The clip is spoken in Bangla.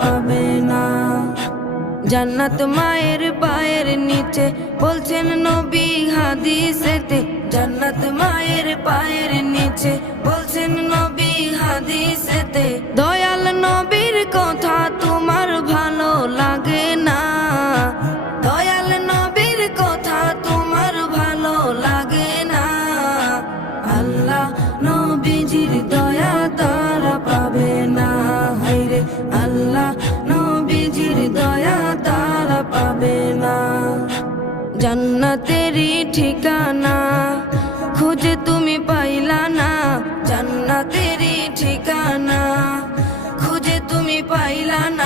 পাবে না। জান্নাত মায়ের পায়ের নিচে বলছেন নবী হাদিসেতে, জান্নাত মায়ের পায়ের নিচে বলছেন নবী হাদিসেতে। দয়াল নবীর কথা তোমার ভালো লাগে না, দয়াল নবীর কথা তোমার ভালো লাগে না। আল্লাহ নবীজির দয়া তারা পাবে না, হায়রে আল্লাহ নবীজির দয়া তারা পাবে না। জান্নাতেরই ঠিকানা খুঁজে তুমি পাইলা না, জান্নাতেরই ঠিকানা খুঁজে তুমি পাইলা না।